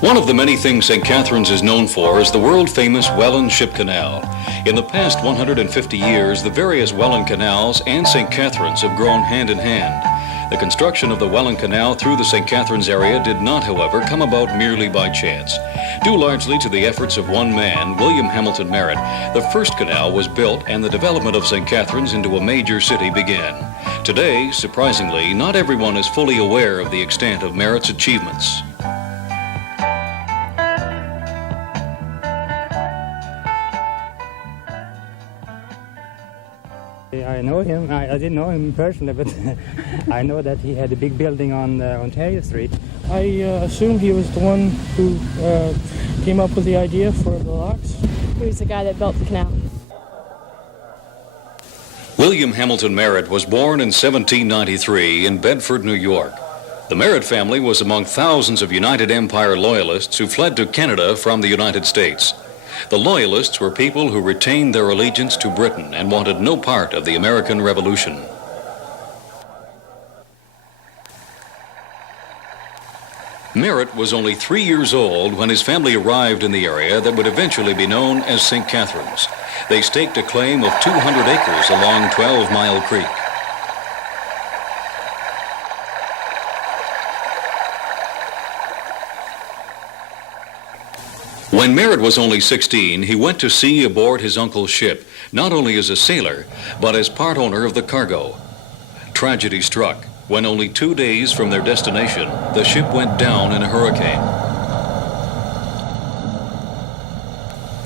One of the many things St. Catharines is known for is the world-famous Welland Ship Canal. In the past 150 years, the various Welland Canals and St. Catharines have grown hand in hand. The construction of the Welland Canal through the St. Catharines area did not, however, come about merely by chance. Due largely to the efforts of one man, William Hamilton Merritt, the first canal was built and the development of St. Catharines into a major city began. Today, surprisingly, not everyone is fully aware of the extent of Merritt's achievements. I know him. I didn't know him personally, but I know that he had a big building on Ontario Street. I assume he was the one who came up with the idea for the locks. He was the guy that built the canal. William Hamilton Merritt was born in 1793 in Bedford, New York. The Merritt family was among thousands of United Empire Loyalists who fled to Canada from the United States. The Loyalists were people who retained their allegiance to Britain and wanted no part of the American Revolution. Merritt was only 3 years old when his family arrived in the area that would eventually be known as St. Catharines. They staked a claim of 200 acres along 12 Mile Creek. When Merritt was only 16, he went to sea aboard his uncle's ship, not only as a sailor, but as part owner of the cargo. Tragedy struck when only 2 days from their destination, the ship went down in a hurricane.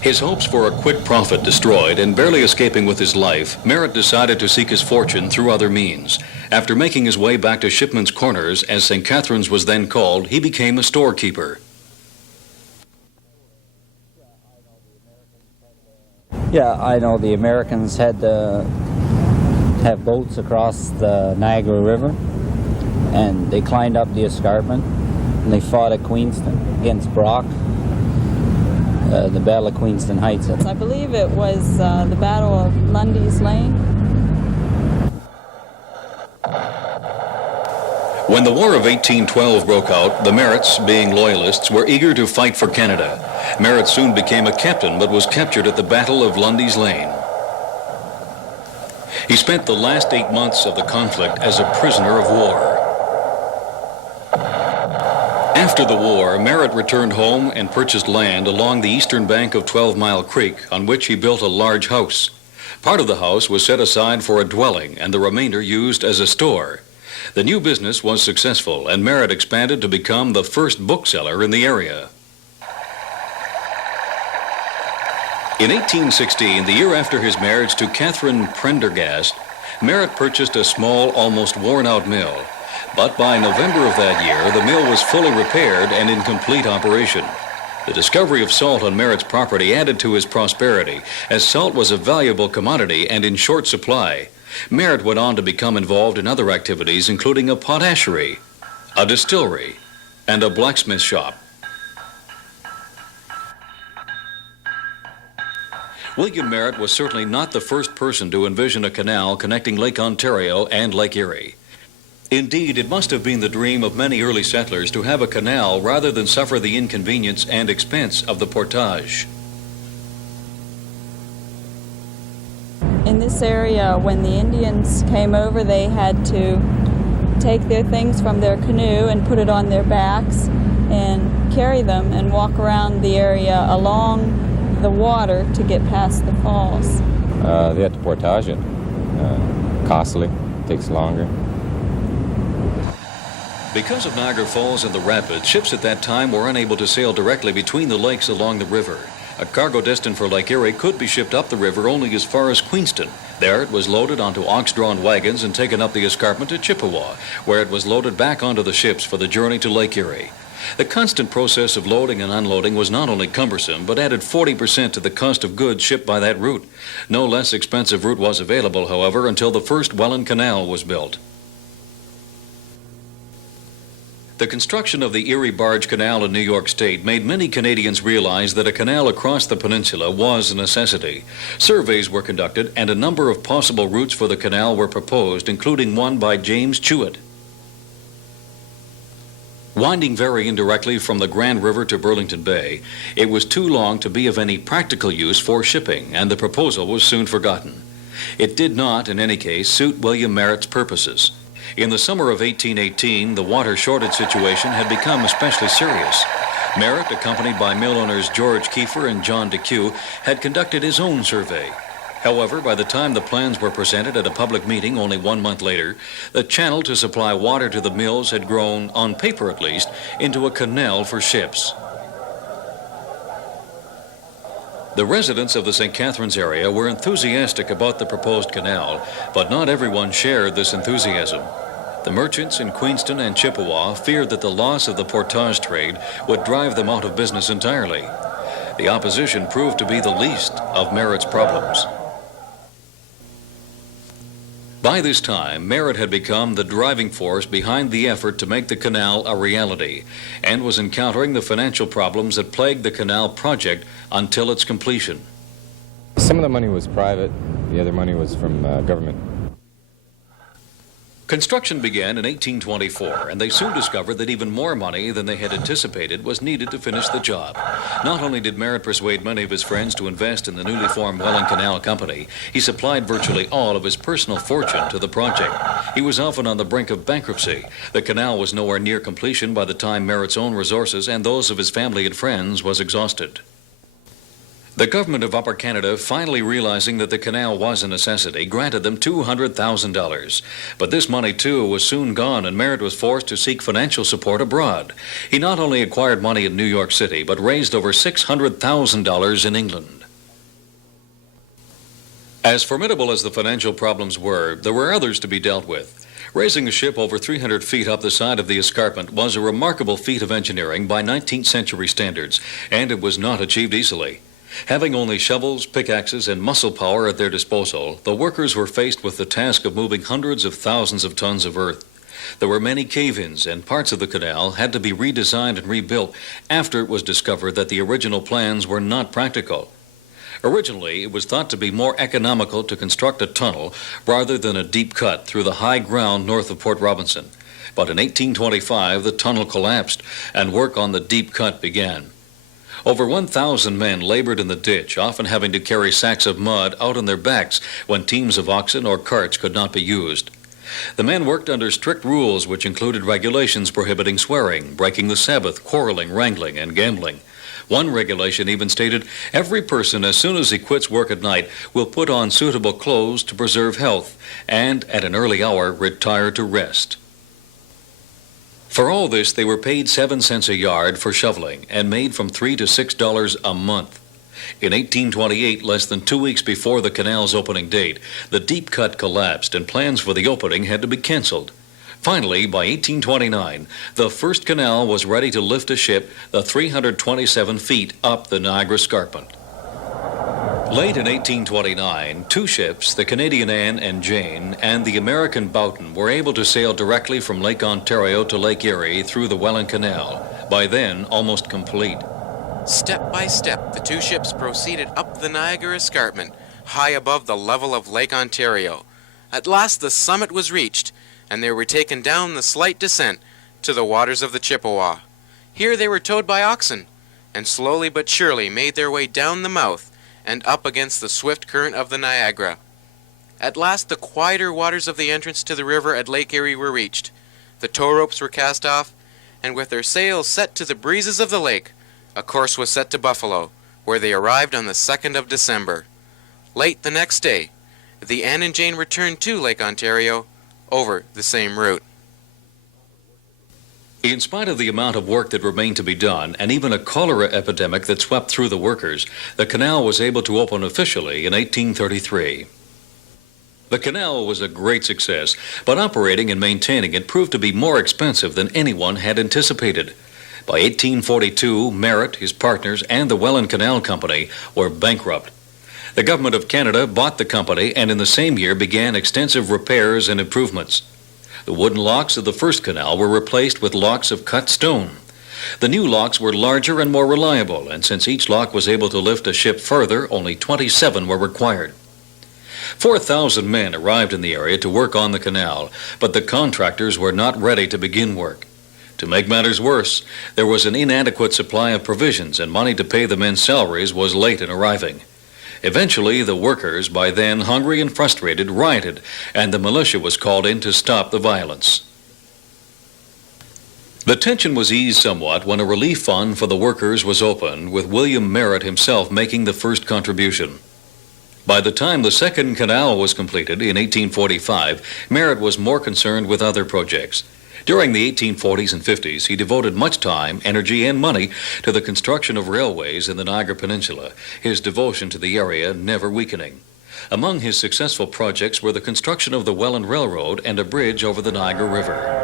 His hopes for a quick profit destroyed and barely escaping with his life, Merritt decided to seek his fortune through other means. After making his way back to Shipman's Corners, as St. Catharines was then called, he became a storekeeper. Yeah, I know the Americans had to have boats across the Niagara River, and they climbed up the escarpment, and they fought at Queenston against Brock, the Battle of Queenston Heights. I believe it was the Battle of Lundy's Lane. When the War of 1812 broke out, the Merritts, being Loyalists, were eager to fight for Canada. Merritt soon became a captain, but was captured at the Battle of Lundy's Lane. He spent the last 8 months of the conflict as a prisoner of war. After the war, Merritt returned home and purchased land along the eastern bank of 12 Mile Creek, on which he built a large house. Part of the house was set aside for a dwelling, and the remainder used as a store. The new business was successful, and Merritt expanded to become the first bookseller in the area. In 1816, the year after his marriage to Catherine Prendergast, Merritt purchased a small, almost worn-out mill. But by November of that year, the mill was fully repaired and in complete operation. The discovery of salt on Merritt's property added to his prosperity, as salt was a valuable commodity and in short supply. Merritt went on to become involved in other activities, including a potashery, a distillery, and a blacksmith shop. William Merritt was certainly not the first person to envision a canal connecting Lake Ontario and Lake Erie. Indeed, it must have been the dream of many early settlers to have a canal rather than suffer the inconvenience and expense of the portage. In this area, when the Indians came over, they had to take their things from their canoe and put it on their backs and carry them and walk around the area along the water to get past the falls. They had to portage it. Costly, takes longer. Because of Niagara Falls and the rapids, ships at that time were unable to sail directly between the lakes along the river. A cargo destined for Lake Erie could be shipped up the river only as far as Queenston. There it was loaded onto ox-drawn wagons and taken up the escarpment to Chippewa, where it was loaded back onto the ships for the journey to Lake Erie. The constant process of loading and unloading was not only cumbersome, but added 40% to the cost of goods shipped by that route. No less expensive route was available, however, until the first Welland Canal was built. The construction of the Erie Barge Canal in New York State made many Canadians realize that a canal across the peninsula was a necessity. Surveys were conducted, and a number of possible routes for the canal were proposed, including one by James Chewett. Winding very indirectly from the Grand River to Burlington Bay, it was too long to be of any practical use for shipping, and the proposal was soon forgotten. It did not, in any case, suit William Merritt's purposes. In the summer of 1818, the water shortage situation had become especially serious. Merritt, accompanied by mill owners George Kiefer and John DeCue, had conducted his own survey. However, by the time the plans were presented at a public meeting only 1 month later, the channel to supply water to the mills had grown, on paper at least, into a canal for ships. The residents of the St. Catharines area were enthusiastic about the proposed canal, but not everyone shared this enthusiasm. The merchants in Queenston and Chippewa feared that the loss of the portage trade would drive them out of business entirely. The opposition proved to be the least of Merritt's problems. By this time, Merritt had become the driving force behind the effort to make the canal a reality, and was encountering the financial problems that plagued the canal project until its completion. Some of the money was private, the other money was from government. Construction began in 1824, and they soon discovered that even more money than they had anticipated was needed to finish the job. Not only did Merritt persuade many of his friends to invest in the newly formed Welland Canal Company, he supplied virtually all of his personal fortune to the project. He was often on the brink of bankruptcy. The canal was nowhere near completion by the time Merritt's own resources and those of his family and friends was exhausted. The government of Upper Canada, finally realizing that the canal was a necessity, granted them $200,000. But this money, too, was soon gone, and Merritt was forced to seek financial support abroad. He not only acquired money in New York City, but raised over $600,000 in England. As formidable as the financial problems were, there were others to be dealt with. Raising a ship over 300 feet up the side of the escarpment was a remarkable feat of engineering by 19th century standards, and it was not achieved easily. Having only shovels, pickaxes, and muscle power at their disposal, the workers were faced with the task of moving hundreds of thousands of tons of earth. There were many cave-ins, and parts of the canal had to be redesigned and rebuilt after it was discovered that the original plans were not practical. Originally, it was thought to be more economical to construct a tunnel rather than a deep cut through the high ground north of Port Robinson. But in 1825, the tunnel collapsed, and work on the deep cut began. Over 1,000 men labored in the ditch, often having to carry sacks of mud out on their backs when teams of oxen or carts could not be used. The men worked under strict rules which included regulations prohibiting swearing, breaking the Sabbath, quarreling, wrangling, and gambling. One regulation even stated, every person, as soon as he quits work at night, will put on suitable clothes to preserve health, and at an early hour retire to rest. For all this, they were paid 7 cents a yard for shoveling and made from $3 to $6 a month. In 1828, less than 2 weeks before the canal's opening date, the deep cut collapsed and plans for the opening had to be canceled. Finally, by 1829, the first canal was ready to lift a ship the 327 feet up the Niagara Escarpment. Late in 1829, 2 ships, the Canadian Anne and Jane and the American Boughton, were able to sail directly from Lake Ontario to Lake Erie through the Welland Canal, by then almost complete. Step by step, the 2 ships proceeded up the Niagara Escarpment, high above the level of Lake Ontario. At last the summit was reached, and they were taken down the slight descent to the waters of the Chippewa. Here they were towed by oxen, and slowly but surely made their way down the mouth and up against the swift current of the Niagara. At last the quieter waters of the entrance to the river at Lake Erie were reached. The tow ropes were cast off, and with their sails set to the breezes of the lake, a course was set to Buffalo, where they arrived on the 2nd of December. Late the next day, the Anne and Jane returned to Lake Ontario over the same route. In spite of the amount of work that remained to be done, and even a cholera epidemic that swept through the workers, the canal was able to open officially in 1833. The canal was a great success, but operating and maintaining it proved to be more expensive than anyone had anticipated. By 1842, Merritt, his partners, and the Welland Canal Company were bankrupt. The government of Canada bought the company, and in the same year began extensive repairs and improvements. The wooden locks of the first canal were replaced with locks of cut stone. The new locks were larger and more reliable, and since each lock was able to lift a ship further, only 27 were required. 4,000 men arrived in the area to work on the canal, but the contractors were not ready to begin work. To make matters worse, there was an inadequate supply of provisions, and money to pay the men's salaries was late in arriving. Eventually, the workers, by then hungry and frustrated, rioted, and the militia was called in to stop the violence. The tension was eased somewhat when a relief fund for the workers was opened, with William Merritt himself making the first contribution. By the time the Second Canal was completed in 1845, Merritt was more concerned with other projects. During the 1840s and 50s, he devoted much time, energy, and money to the construction of railways in the Niagara Peninsula, his devotion to the area never weakening. Among his successful projects were the construction of the Welland Railroad and a bridge over the Niagara River.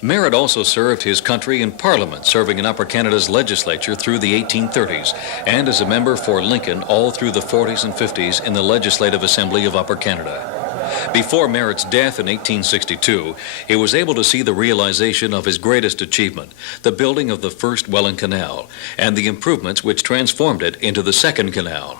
Merritt also served his country in Parliament, serving in Upper Canada's legislature through the 1830s, and as a member for Lincoln all through the 40s and 50s in the Legislative Assembly of Upper Canada. Before Merritt's death in 1862, he was able to see the realization of his greatest achievement, the building of the first Welland Canal, and the improvements which transformed it into the Second Canal.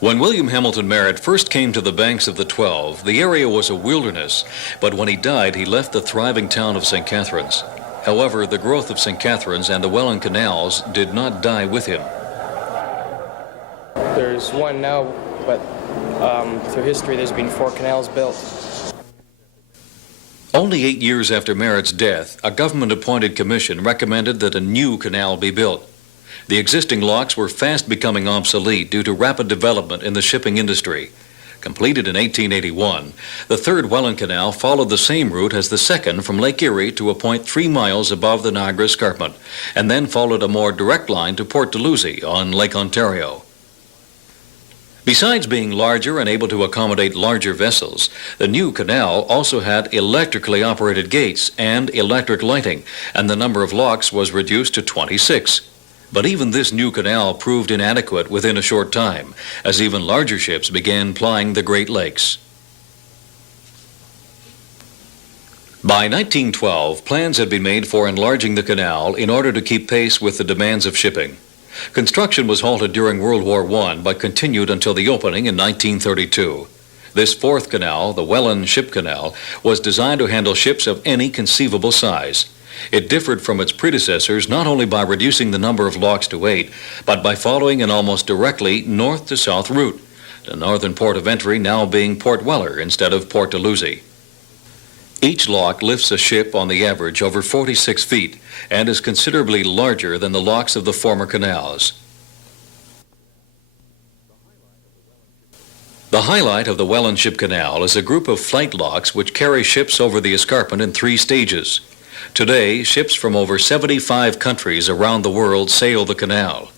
When William Hamilton Merritt first came to the banks of the 12, the area was a wilderness, but when he died, he left the thriving town of St. Catharines. However, the growth of St. Catharines and the Welland Canals did not die with him. There's one now, but through history there's been 4 canals built. Only 8 years after Merritt's death, a government-appointed commission recommended that a new canal be built. The existing locks were fast becoming obsolete due to rapid development in the shipping industry. Completed in 1881, the third Welland Canal followed the same route as the second from Lake Erie to a point 3 miles above the Niagara Escarpment, and then followed a more direct line to Port Dalhousie on Lake Ontario. Besides being larger and able to accommodate larger vessels, the new canal also had electrically operated gates and electric lighting, and the number of locks was reduced to 26. But even this new canal proved inadequate within a short time, as even larger ships began plying the Great Lakes. By 1912, plans had been made for enlarging the canal in order to keep pace with the demands of shipping. Construction was halted during World War I, but continued until the opening in 1932. This fourth canal, the Welland Ship Canal, was designed to handle ships of any conceivable size. It differed from its predecessors not only by reducing the number of locks to 8, but by following an almost directly north to south route, the northern port of entry now being Port Weller instead of Port Dalhousie. Each lock lifts a ship on the average over 46 feet and is considerably larger than the locks of the former canals. The highlight of the Welland Ship Canal is a group of flight locks which carry ships over the escarpment in 3 stages. Today, ships from over 75 countries around the world sail the canal.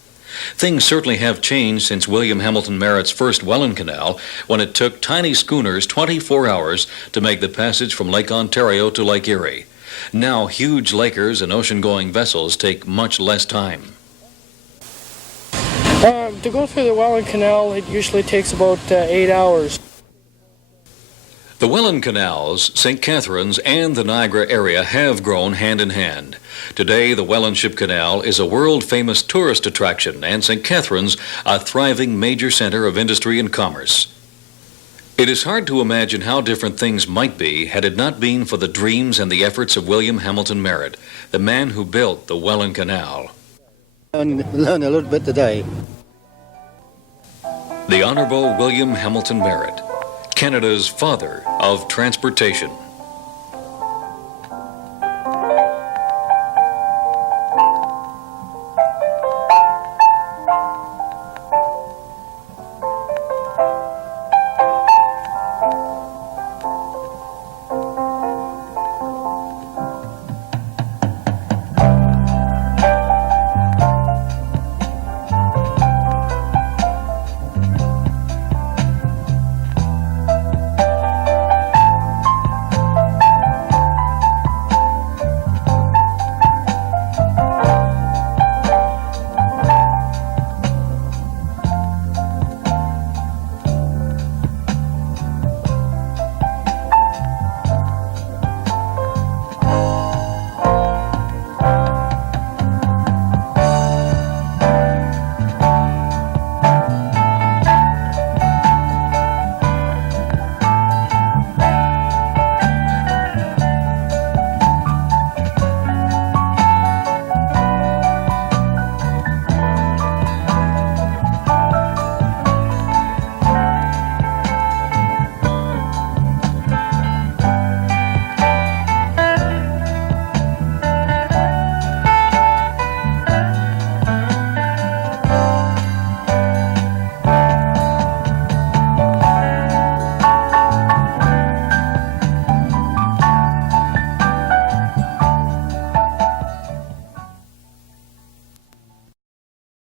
Things certainly have changed since William Hamilton Merritt's first Welland Canal, when it took tiny schooners 24 hours to make the passage from Lake Ontario to Lake Erie. Now, huge lakers and ocean-going vessels take much less time. To go through the Welland Canal, it usually takes about 8 hours. The Welland Canals, St. Catharines, and the Niagara area have grown hand in hand. Today, the Welland Ship Canal is a world-famous tourist attraction, and St. Catharines, a thriving major center of industry and commerce. It is hard to imagine how different things might be had it not been for the dreams and the efforts of William Hamilton Merritt, the man who built the Welland Canal. Learn a little bit today. The Honorable William Hamilton Merritt, Canada's father of transportation.